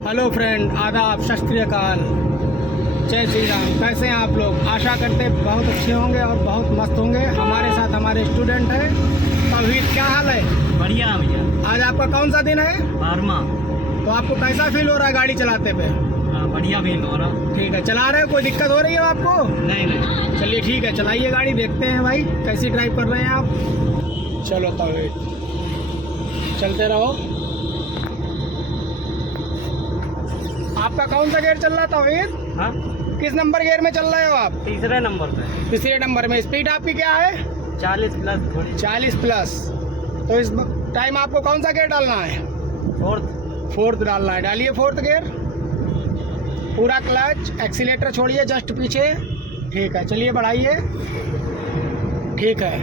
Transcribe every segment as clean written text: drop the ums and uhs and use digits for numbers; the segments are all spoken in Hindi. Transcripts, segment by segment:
हेलो फ्रेंड, आदाब, सत श्री अकाल, जय श्री राम। कैसे हैं आप लोग? आशा करते हैं बहुत अच्छे होंगे और बहुत मस्त होंगे। हमारे साथ हमारे स्टूडेंट हैं। तौहीद, क्या हाल है? बढ़िया भैया। आज आपका कौन सा दिन है? 12वां। तो आपको कैसा फील हो रहा है गाड़ी चलाते पे? बढ़िया फील हो रहा। ठीक है, चला रहे हो? कोई दिक्कत हो रही है आपको? नहीं नहीं। चलिए ठीक है, चलाइए गाड़ी, देखते हैं भाई कैसी ड्राइव कर रहे हैं आप। चलो तौहीद, चलते रहो। आपका कौन सा गियर चल रहा है तौहीद? हाँ, किस नंबर गियर में चल रहे हो आप? तीसरे नंबर पे। तीसरे नंबर में। स्पीड आपकी क्या है? 40 प्लस थोड़ी। 40 प्लस। तो इस टाइम आपको कौन सा गियर डालना है? फोर्थ डालना है। डालिए फोर्थ गियर। पूरा क्लच, एक्सीलेटर छोड़िए जस्ट पीछे। ठीक है, चलिए बढ़ाइए। ठीक है,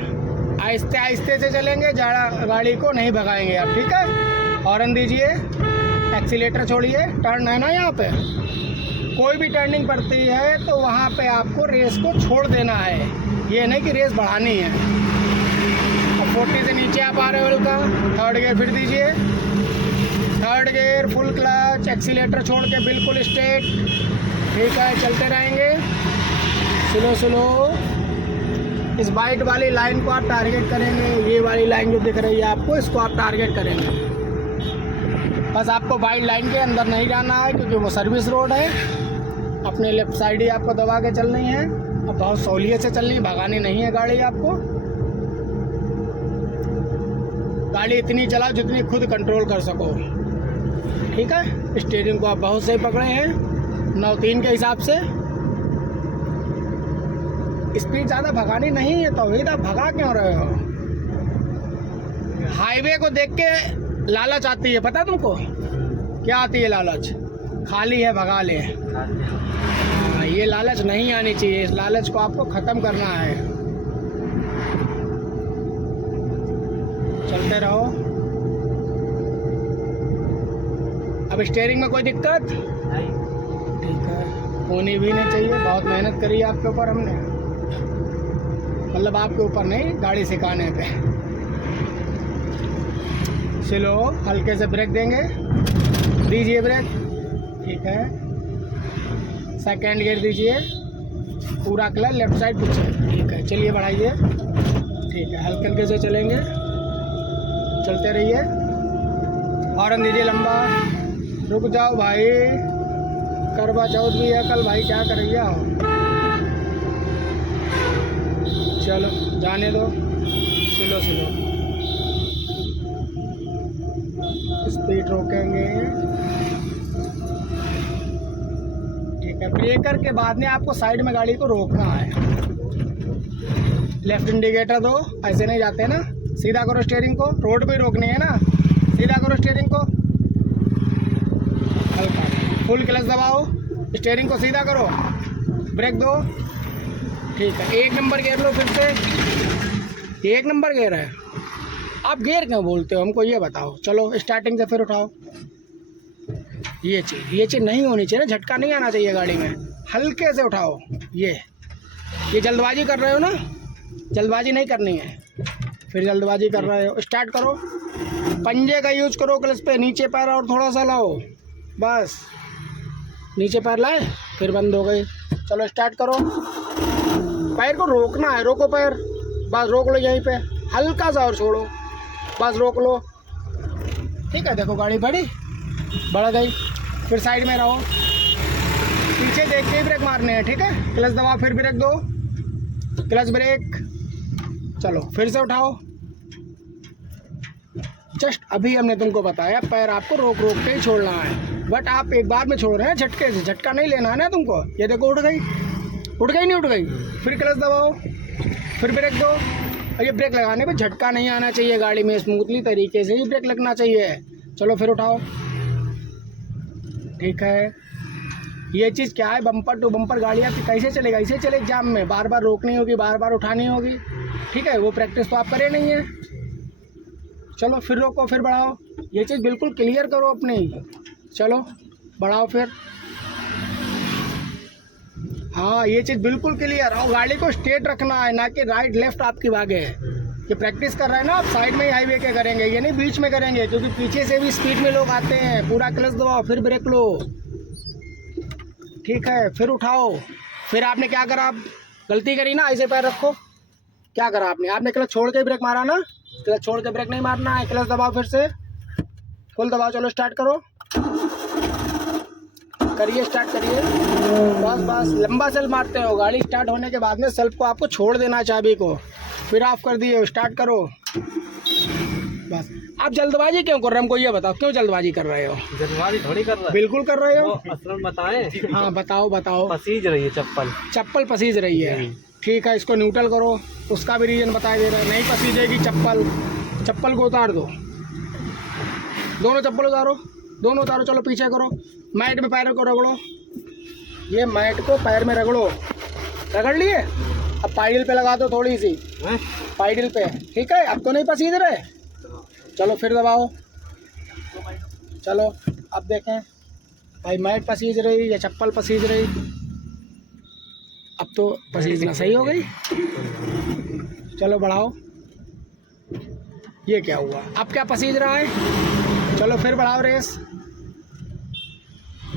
आहिस्ते आहिस्ते से चलेंगे, ज़्यादा गाड़ी को नहीं भगाएंगे आप। ठीक है, हॉर्न दीजिए, एक्सीलेटर छोड़िए। टर्न है ना यहाँ पे, कोई भी टर्निंग पड़ती है तो वहाँ पे आपको रेस को छोड़ देना है, ये नहीं कि रेस बढ़ानी है। अब 40 से नीचे आप आ रहे हो हल्का। थर्ड गियर फिर दीजिए। Third gear, full clutch, accelerator छोड़ के बिल्कुल स्ट्रेट। ठीक है, चलते रहेंगे स्लो स्लो। इस वाइट वाली लाइन को आप टारगेट करेंगे। ये वाली लाइन जो दिख रही है आपको, इसको आप टारगेट करेंगे। बस आपको वाइट लाइन के अंदर नहीं जाना है, क्योंकि वो सर्विस रोड है। अपने लेफ्ट साइड ही आपको दबा के चलनी है। अब बहुत सहूलियत से चलनी, भगानी नहीं है गाड़ी आपको। गाड़ी इतनी चलाओ जितनी खुद कंट्रोल कर सको। ठीक है, स्टीयरिंग को आप बहुत सही पकड़े हैं 9-3 के हिसाब से। स्पीड ज़्यादा भगानी नहीं है तो आप भगा क्यों रहे हो? हाईवे को देख के लालच आती है, पता तुमको क्या आती है? लालच। खाली है, भगा ले। हाँ, ये लालच नहीं आनी चाहिए। इस लालच को आपको ख़त्म करना है। चलते रहो। अब स्टीयरिंग में कोई दिक्कत? ठीक है, होनी भी नहीं चाहिए। बहुत मेहनत करी है आपके ऊपर हमने, मतलब आपके ऊपर नहीं, गाड़ी सिखाने पे। चलो, हल्के से ब्रेक देंगे, दीजिए ब्रेक। ठीक है, सेकेंड गियर दीजिए, पूरा क्लच लेफ्ट साइड पीछे। ठीक है, चलिए बढ़ाइए। ठीक है, हल्के हल्के से चलेंगे, चलते रहिए। हॉर्न दीजिए लंबा। रुक जाओ भाई, करवा चौथ भी है कल भाई, क्या कर रही हो? चलो जाने दो, स्लो स्लो। स्पीड रोकेंगे। ठीक है, ब्रेकर के बाद में आपको साइड में गाड़ी को रोकना है। लेफ्ट इंडिकेटर दो, ऐसे नहीं जाते ना। सीधा करो स्टीयरिंग को, रोड पे रोकनी है ना। सीधा करो स्टीयरिंग को, हल्का फुल क्लच दबाओ, स्टीयरिंग को सीधा करो, ब्रेक दो। ठीक है, 1 नंबर गियर लो फिर से। 1 नंबर गियर है। आप गियर क्यों बोलते हो, हमको ये बताओ। चलो स्टार्टिंग से फिर उठाओ। ये चीज़ नहीं होनी चाहिए ना, झटका नहीं आना चाहिए गाड़ी में। हल्के से उठाओ। ये जल्दबाजी कर रहे हो ना, जल्दबाजी नहीं करनी है। फिर जल्दबाजी कर रहे हो, स्टार्ट करो। पंजे का यूज करो क्लच पे। नीचे पैर और थोड़ा सा लाओ, बस। नीचे पैर लाए, फिर बंद हो गई। चलो स्टार्ट करो। पैर को रोकना है, रोको पैर, बस रोक लो यहीं पे। हल्का सा और छोड़ो, बस रोक लो। ठीक है, देखो गाड़ी बढ़ गई। फिर साइड में रहो, पीछे देख के ही ब्रेक मारने हैं। ठीक है, क्लच दबाओ, फिर ब्रेक दो, क्लच ब्रेक। चलो फिर से उठाओ। जस्ट अभी हमने तुमको बताया पैर आपको रोक के ही छोड़ना है, बट आप एक बार में छोड़ रहे हैं झटके से। झटका नहीं लेना है ना तुमको। ये देखो उठ गई नहीं उठ गई। फिर क्लच दबाओ, फिर ब्रेक दो। और ये ब्रेक लगाने पे झटका नहीं आना चाहिए गाड़ी में, स्मूथली तरीके से ही ब्रेक लगना चाहिए। चलो फिर उठाओ। ठीक है, ये चीज़ क्या है, बम्पर टू बम्पर गाड़ियाँ कैसे चलेगा? ऐसे चले जाम में, बार बार रोकनी होगी, बार बार उठानी होगी। ठीक है, वो प्रैक्टिस तो आप करे नहीं है। चलो फिर रोको, फिर बढ़ाओ। ये चीज़ बिल्कुल क्लियर करो अपनी। चलो बढ़ाओ फिर। हाँ, ये चीज़ बिल्कुल क्लियर। और गाड़ी को स्ट्रेट रखना है, ना कि राइट लेफ्ट आपकी भागे। ये प्रैक्टिस कर रहे हैं ना आप, साइड में ही हाईवे के करेंगे, ये नहीं बीच में करेंगे, क्योंकि पीछे से भी स्पीड में लोग आते हैं। पूरा क्लच दबाओ, फिर ब्रेक लो, ठीक है, फिर उठाओ। फिर आपने क्या करा, आप गलती करी ना, ऐसे पैर रखो। क्या करा आपने क्लच छोड़ के ब्रेक मारा ना, क्लच छोड़ के ब्रेक नहीं मारना है। क्लच दबाओ, फिर से फुल दबाओ, चलो स्टार्ट करो, करिए, स्टार्ट करिए। बस बस, लंबा सेल्फ मारते हो। गाड़ी स्टार्ट होने के बाद में सेल्फ को आपको छोड़ देना है, चाबी को, फिर ऑफ कर दिए, स्टार्ट करो। बस आप जल्दबाजी क्यों कर रहे हो, हमको ये बताओ, क्यों जल्दबाजी कर रहे हो? जल्दबाजी थोड़ी कर रहा है। बिल्कुल कर रहे हो। असल बताएं। हाँ बताओ बताओ। पसीज रही है चप्पल पसीज रही है, ठीक है, इसको न्यूट्रल करो। उसका भी रीजन बता दे रहे हैं, नहीं पसीजेगी चप्पल को उतार दो, दोनों चप्पल उतारो, दोनों उतारो। चलो पीछे करो, मैट में पैर को रगड़ो, ये मैट को पैर में रगड़ो, रगड़ लिए। अब पाइडल पे लगा दो थोड़ी सी, पाइडल पे, ठीक है। अब तो नहीं पसीज रहे, चलो फिर दबाओ। चलो अब देखें भाई, मैट पसीज रही या चप्पल पसीज रही? अब तो पसीजना सही हो गई। चलो बढ़ाओ, ये क्या हुआ, अब क्या पसीज रहा है? चलो फिर बढ़ाओ रेस।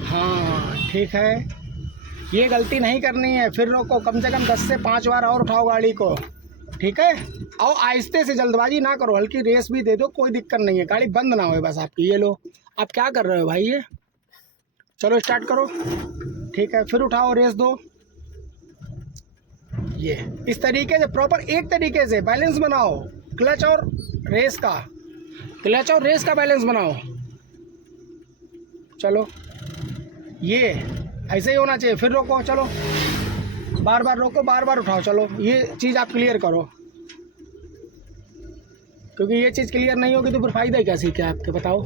हाँ ठीक है, ये गलती नहीं करनी है। फिर रोको, कम से कम 10 से 5 बार और उठाओ गाड़ी को, ठीक है। और आहिस्ते से, जल्दबाजी ना करो, हल्की रेस भी दे दो, कोई दिक्कत नहीं है, गाड़ी बंद ना हो बस आपकी। ये लो, आप क्या कर रहे हो भाई ये? चलो स्टार्ट करो, ठीक है, फिर उठाओ, रेस दो। ये इस तरीके से प्रॉपर एक तरीके से बैलेंस बनाओ, क्लच और रेस का बैलेंस बनाओ। चलो ये ऐसे ही होना चाहिए। फिर रोको, चलो बार बार रोको, बार बार उठाओ। चलो ये चीज़ आप क्लियर करो, क्योंकि ये चीज़ क्लियर नहीं होगी तो फिर फ़ायदा ही क्या सीखे आपके, बताओ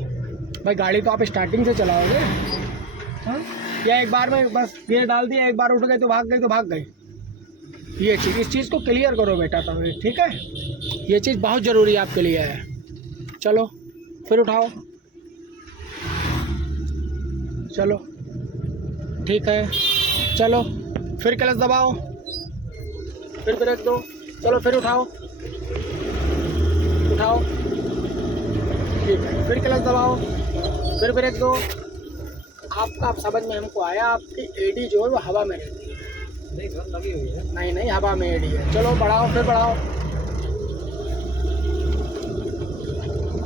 भाई। गाड़ी तो आप स्टार्टिंग से चलाओगे, हाँ? या एक बार में बस गियर डाल दिया, एक बार उठ गए तो भाग गए। ये चीज़, इस चीज़ को क्लियर करो बेटा, तो ठीक है, ये चीज़ बहुत ज़रूरी आपके लिए है। चलो फिर उठाओ, चलो ठीक है, चलो फिर क्लच दबाओ, फिर ब्रेक दो। चलो फिर उठाओ, ठीक है, फिर क्लच दबाओ, फिर ब्रेक दो। आपका आप समझ में हमको आया, आपकी एडी जो है वो हवा में रहती है। नहीं, घर लगी हुई है। नहीं हवा में एडी है। चलो बढ़ाओ, फिर बढ़ाओ,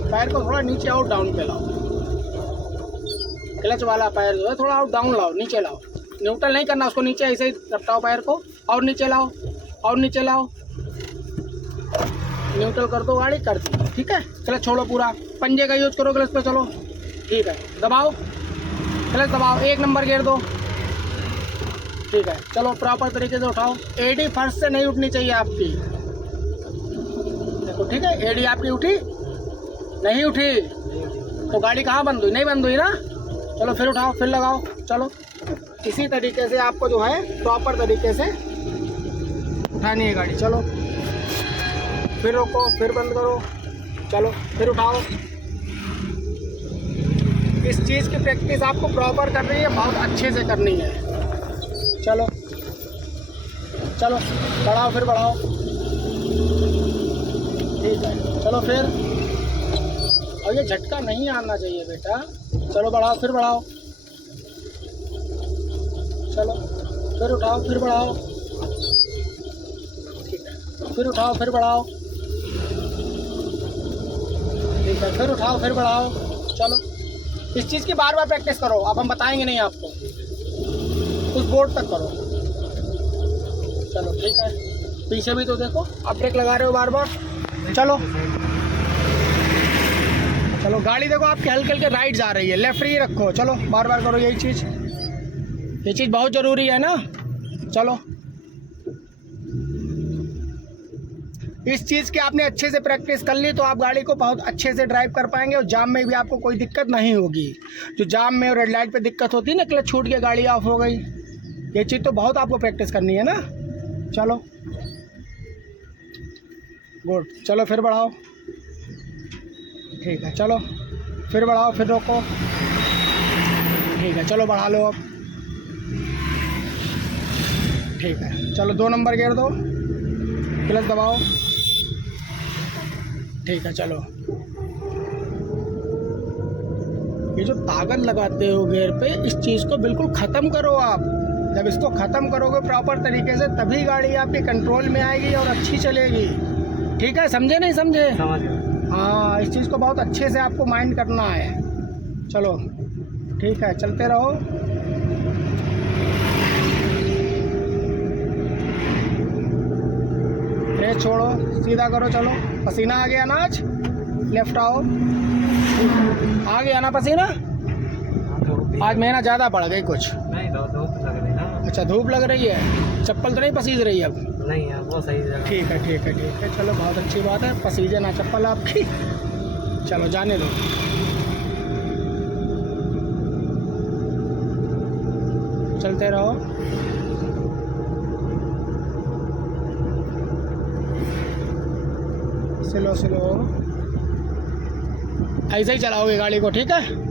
पैर को थोड़ा नीचे आउट डाउन पे लाओ। क्लच वाला पैर जो है थोड़ा आउट डाउन लाओ, नीचे लाओ, न्यूट्रल नहीं करना उसको, नीचे ऐसे ही रपटाओ पैर को, और नीचे लाओ, न्यूट्रल कर दो, गाड़ी कर दी, ठीक है। क्लच छोड़ो, पूरा पंजे का यूज करो क्लच पे। चलो ठीक है, दबाओ, क्लच दबाओ, 1 नंबर गियर दो, ठीक है। चलो प्रॉपर तरीके से उठाओ। एडी फर्स्ट से नहीं उठनी चाहिए आपकी, देखो ठीक है। एडी आपकी उठी नहीं उठी तो गाड़ी कहाँ बंद हुई? नहीं बंद हुई ना। चलो फिर उठाओ, फिर लगाओ। चलो इसी तरीके से आपको जो है प्रॉपर तरीके से उठानी है गाड़ी। चलो फिर रोको, फिर बंद करो, चलो फिर उठाओ। इस चीज़ की प्रैक्टिस आपको प्रॉपर करनी है, बहुत अच्छे से करनी है। चलो बढ़ाओ, फिर बढ़ाओ, ठीक है। चलो फिर, और ये झटका नहीं आना चाहिए बेटा। चलो बढ़ाओ, फिर बढ़ाओ, चलो फिर उठाओ, फिर बढ़ाओ, ठीक है, फिर उठाओ, फिर बढ़ाओ, ठीक है, फिर उठाओ, फिर बढ़ाओ। चलो इस चीज़ की बार बार प्रैक्टिस करो। अब हम बताएंगे नहीं आपको, उस बोर्ड तक करो। चलो ठीक है, पीछे भी तो देखो, आप ब्रेक लगा रहे हो बार बार। चलो गाड़ी देखो आपके हल्के हल्के राइट जा रही है, लेफ्ट ही रखो। चलो बार बार करो यही चीज़, ये चीज़ बहुत ज़रूरी है ना। चलो इस चीज़ की आपने अच्छे से प्रैक्टिस कर ली तो आप गाड़ी को बहुत अच्छे से ड्राइव कर पाएंगे, और जाम में भी आपको कोई दिक्कत नहीं होगी। जो जाम में और रेड लाइट पे दिक्कत होती है ना, क्लच छूट के गाड़ी ऑफ हो गई, ये चीज़ तो बहुत आपको प्रैक्टिस करनी है ना। चलो गुड, चलो फिर बढ़ाओ, ठीक है। चलो फिर बढ़ाओ, फिर रोको, ठीक है। चलो बढ़ा लो अब, ठीक है। चलो 2 नंबर गियर दो, क्लच दबाओ, ठीक है चलो। ये जो ताकत लगाते हो गियर पे, इस चीज़ को बिल्कुल ख़त्म करो आप। जब इसको ख़त्म करोगे प्रॉपर तरीके से, तभी गाड़ी आपकी कंट्रोल में आएगी और अच्छी चलेगी। ठीक है, समझे नहीं समझे? समझ गया। हाँ, इस चीज़ को बहुत अच्छे से आपको माइंड करना है। चलो ठीक है, चलते रहो। ब्रेक छोड़ो, सीधा करो, चलो। पसीना आ गया ना आज? लेफ्ट आओ। आ गया ना पसीना? आज महीना ज़्यादा बढ़ गई कुछ। नहीं, धूप लग रही ना। अच्छा, धूप लग रही है। चप्पल तो नहीं पसीज रही है अब? नहीं है, वो सही जगह। ठीक है ठीक है ठीक है, चलो बहुत अच्छी बात है। पसीजे ना चप्पल आपकी। चलो जाने दो। चलते रहो। स्लो स्लो, ऐसे ही चलाओगे गाड़ी को, ठीक है?